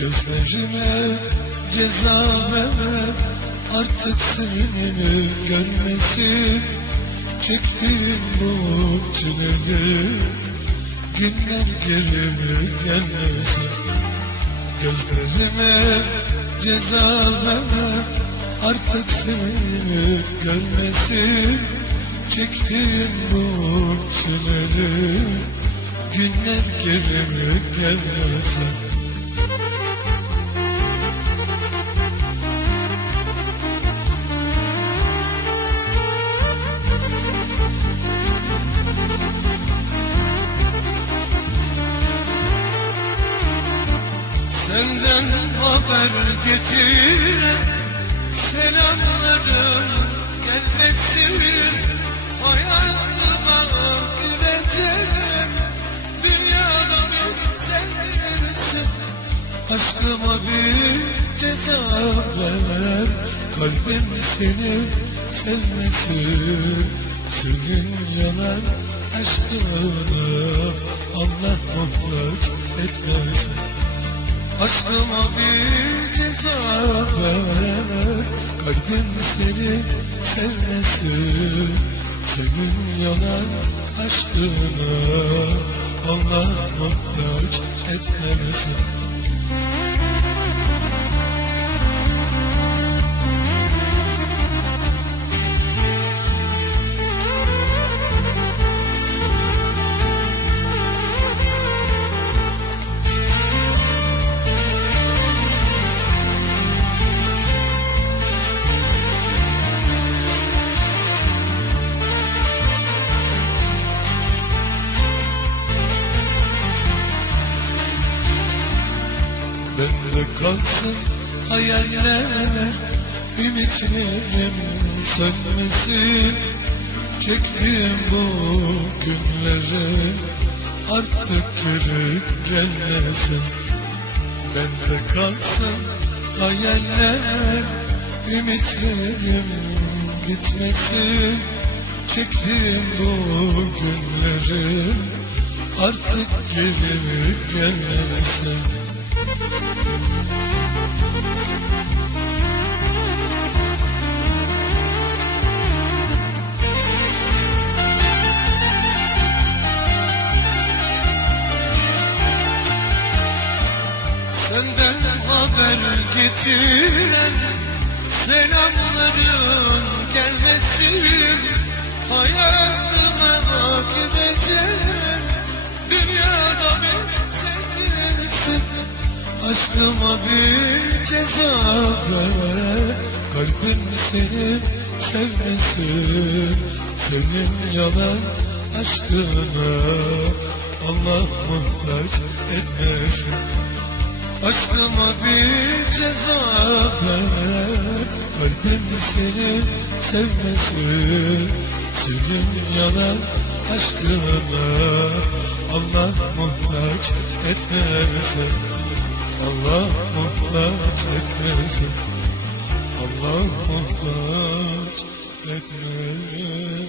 Gözlerime ceza ver Artık seni görmesin. Çektiğim bu tüneli Günler geri gelmesin? Gözlerime ceza ver Artık seni görmesin. Çektiğim bu tüneli Günler geri gelmesin Senden haber getiren Selamlarım gelmesin. Hayatıma gireceğim Dünyada bir sensin Aşkıma bir ceza ver Kalbim seni sevmesin. Senin yalan aşkına Allah muhtaç etmesin Aşkıma bir ceza ver. Kalbim seni sevmesin. Senin yalan aşkına Allah muhtaç etmemesin Bende kalsın hayaller Ümitlerim sönmesin Çektiğim bu günlerin Artık geri gelmesin. Bende kalsın hayaller Ümitlerim gitmesin. Çektiğim bu günlerin Artık geri gelmesin Senden haber getiren Selamların gelmesin Hayatıma gireceğim Aşkıma bir ceza ver. Kalbim seni sevmesin. Senin yalan aşkına Allah muhtaç etmesin. Aşkıma bir ceza ver. Kalbim seni sevmesin. Senin yalan aşkına Allah muhtaç etmesin Allah muhtaç etmesin Allah muhtaç etmesin